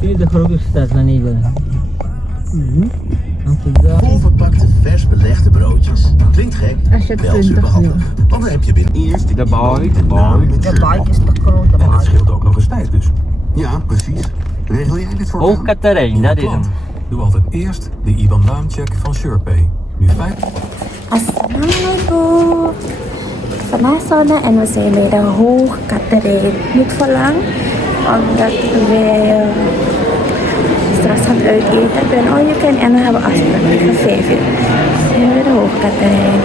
Zie je de grote stad naar Nederland? Onverpakte vers belegde broodjes. Klinkt gek, wel superhandig. Want dan heb je binnen eerst de bike. De bike is te groot. En het scheelt ook nog eens tijd dus. Ja, precies. Regel jij dit voor Hoog Catharijn, dat is hem. Doe altijd eerst de IBAN-naamcheck van SurePay. Nu 5. Assalaamu. Vandaag zouden en we zijn bij de Hoog Catharijn. Niet voor lang, omdat we straks gaan uiteten. Ik ben all you can en we hebben afspraak tegen 5 uur. We zijn bij de Hoog Catharijn.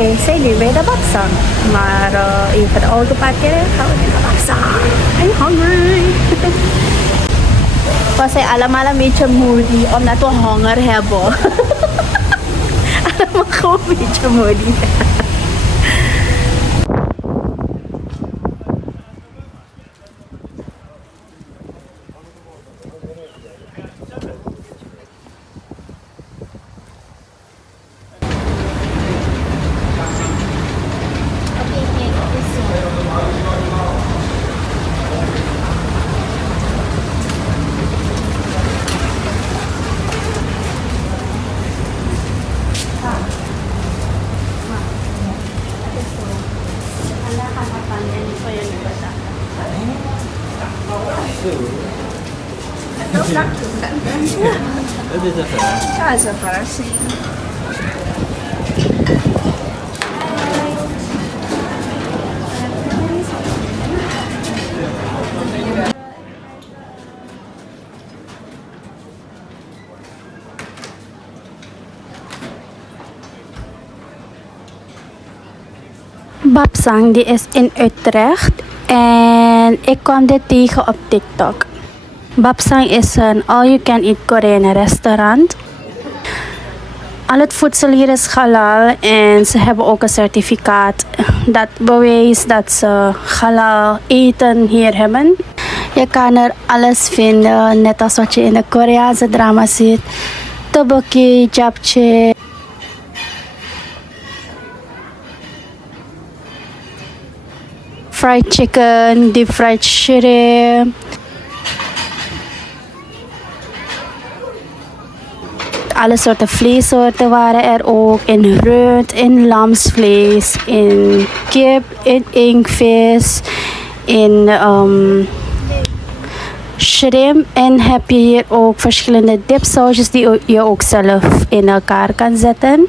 We zijn nu bij de Bapsang. Maar even de auto parkeren, gaan we naar de Bapsang. I'm hungry. We zijn allemaal een beetje moody omdat we honger hebben. Allemaal gewoon een beetje moody. Dat is een verrassing. Dat is een verrassing. Bapsang die is in Utrecht en ik kwam dit tegen op TikTok. Bapsang is een all-you-can-eat Koreaans restaurant. Al het voedsel hier is halal en ze hebben ook een certificaat dat bewijst dat ze halal eten hier hebben. Je kan er alles vinden, net als wat je in de Koreaanse drama ziet. Tteokbokki, japchae. Fried chicken, deep fried shrimp. Alle soorten vleessoorten waren er ook. In rund, in lamsvlees, in kip, in inkvis, in shrimp. En heb je hier ook verschillende dipsausjes die je ook zelf in elkaar kan zetten.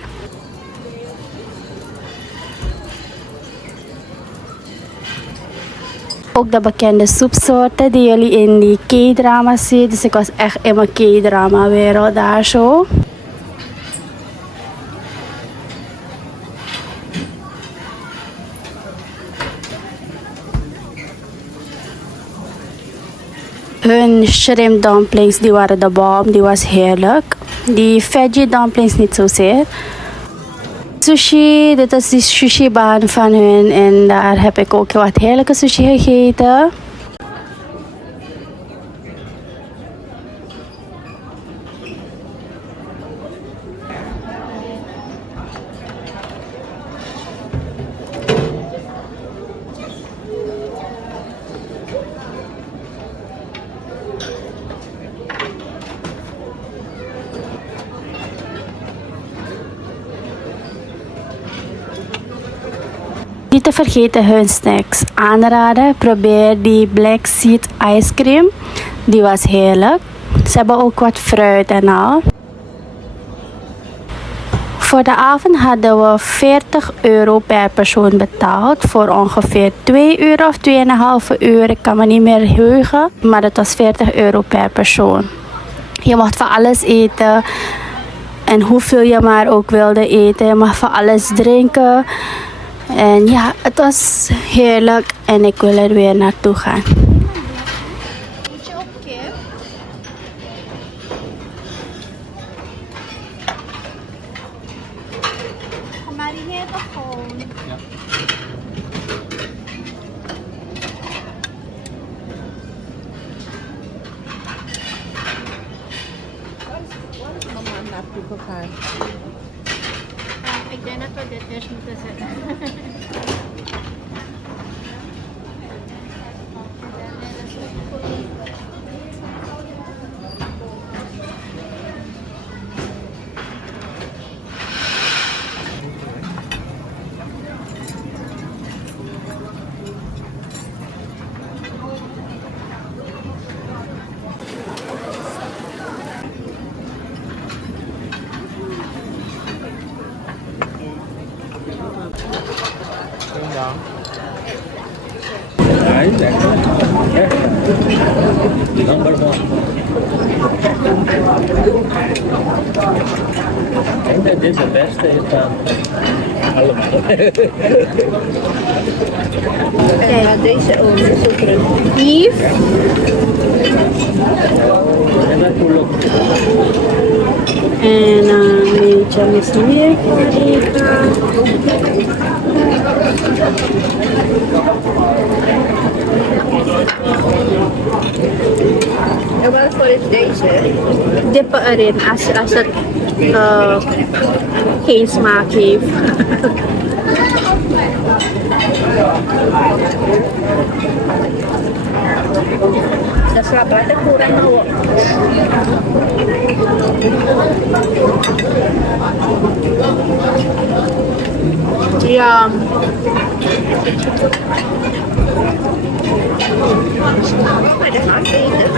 Ook de bekende soepsoorten die jullie in die K-drama zien. Dus ik was echt in mijn K-drama wereld daar zo. Hun shrimp dumplings die waren de bom, die was heerlijk. Die veggie dumplings niet zozeer. Sushi, dit is die sushi baan van hun en daar heb ik ook wat heerlijke sushi gegeten. Niet te vergeten hun snacks. Aanraden, probeer die black seed ice cream. Die was heerlijk. Ze hebben ook wat fruit en al. Voor de avond hadden we €40 per persoon betaald. Voor ongeveer 2 uur of 2,5 uur. Ik kan me niet meer heugen. Maar het was €40 per persoon. Je mocht van alles eten. En hoeveel je maar ook wilde eten. Je mag van alles drinken. En ja, het was heerlijk en ik wil er weer naartoe gaan. Moet je ook kip? Gemarineerd of gewoon? Ja. Ik denk dat we dit eerst moeten zetten. Number 1. I think that is the best Kijk, deze ook, super. Beef. En medyo mas meer En waarvoor is deze? dippen erin als het geen smaak heeft. Dat is later kurang mau. Ja. Maar dat gaat eten.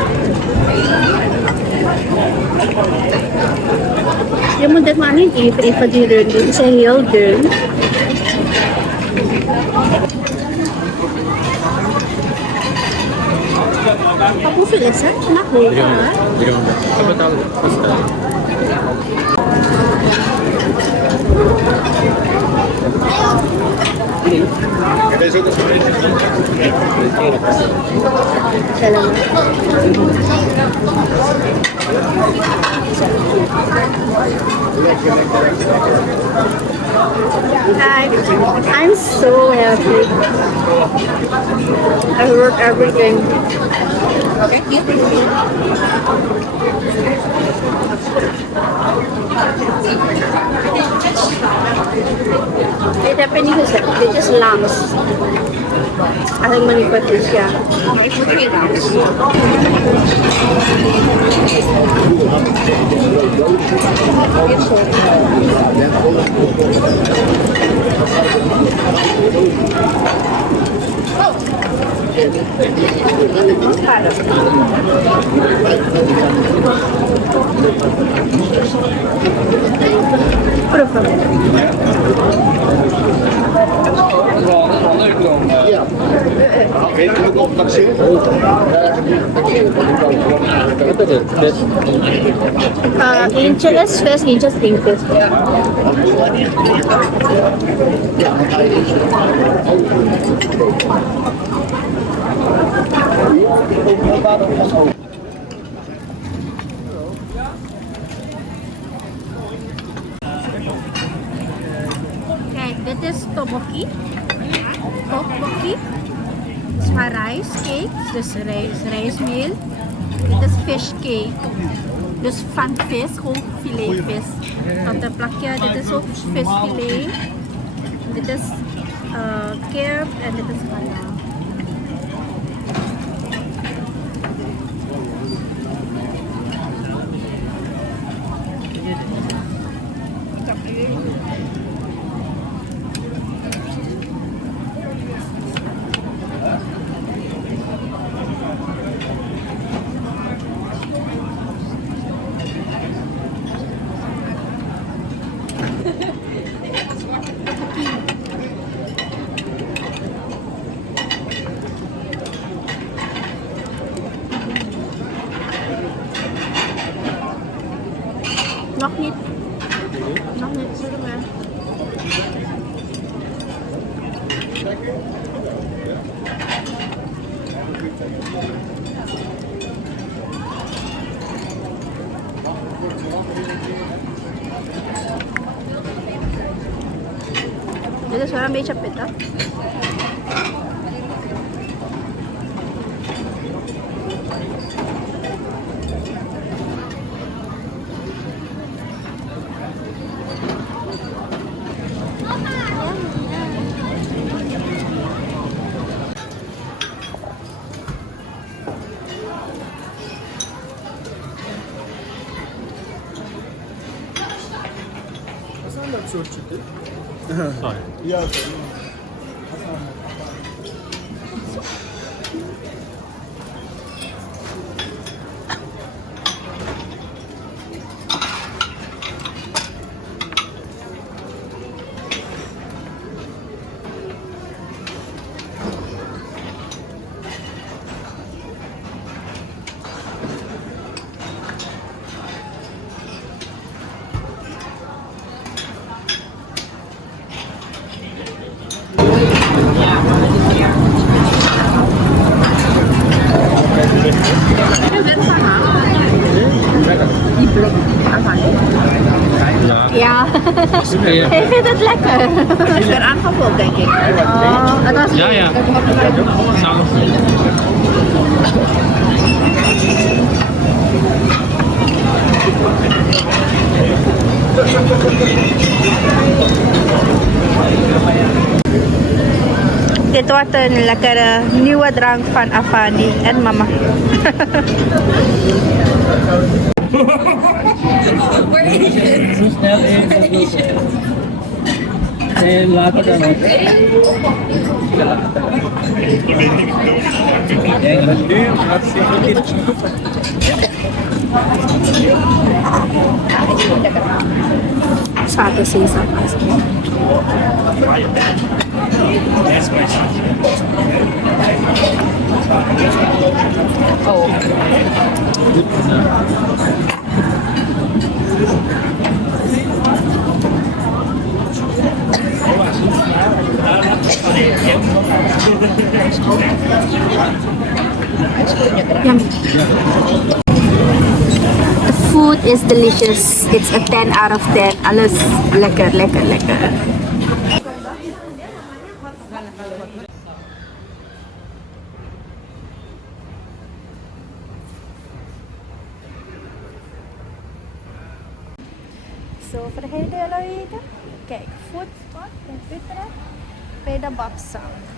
Je moet het maar niet even die rund doen. Ze zijn heel dun. Hoeveel is het? Mag hoog, hè? 300. Apa tahu? Pasta. I'm so happy. I wrote everything. Dit heb je niet gezet. Dit is langs. Als ik me niet vergis, ja. Oh, ik moet hier langs. Dit zo. Proef hem. Eentje is vis, eentje is stinkvis. Kijk, dit is tteokbokki. Tteokbokki. Het is van rijstcake, dus rijstmeel. Dit is fish cake. Dus van vis, gewoon filetvis. Tot een plakje, dit is ook visfilet. Dit is kip en dit is halal. Nog niet. Nog niet, zeg maar. Dit is wel een beetje pittig. Ja. Ja, ik vind het lekker. Het is weer aangevuld, denk ik. Oh, het was Ja. Samen. Dit wordt een lekkere nieuwe drank van Afani en mama. Zo snel in. En later dan ook. En dan nu hartstikke goed. Sate sesam. Oh. Yummy. The food is delicious. It's a 10 out of 10. Alles lekker, lekker, lekker. So, vergeet jullie eten? Kijk, foodspot in Utrecht bij de Bapsang.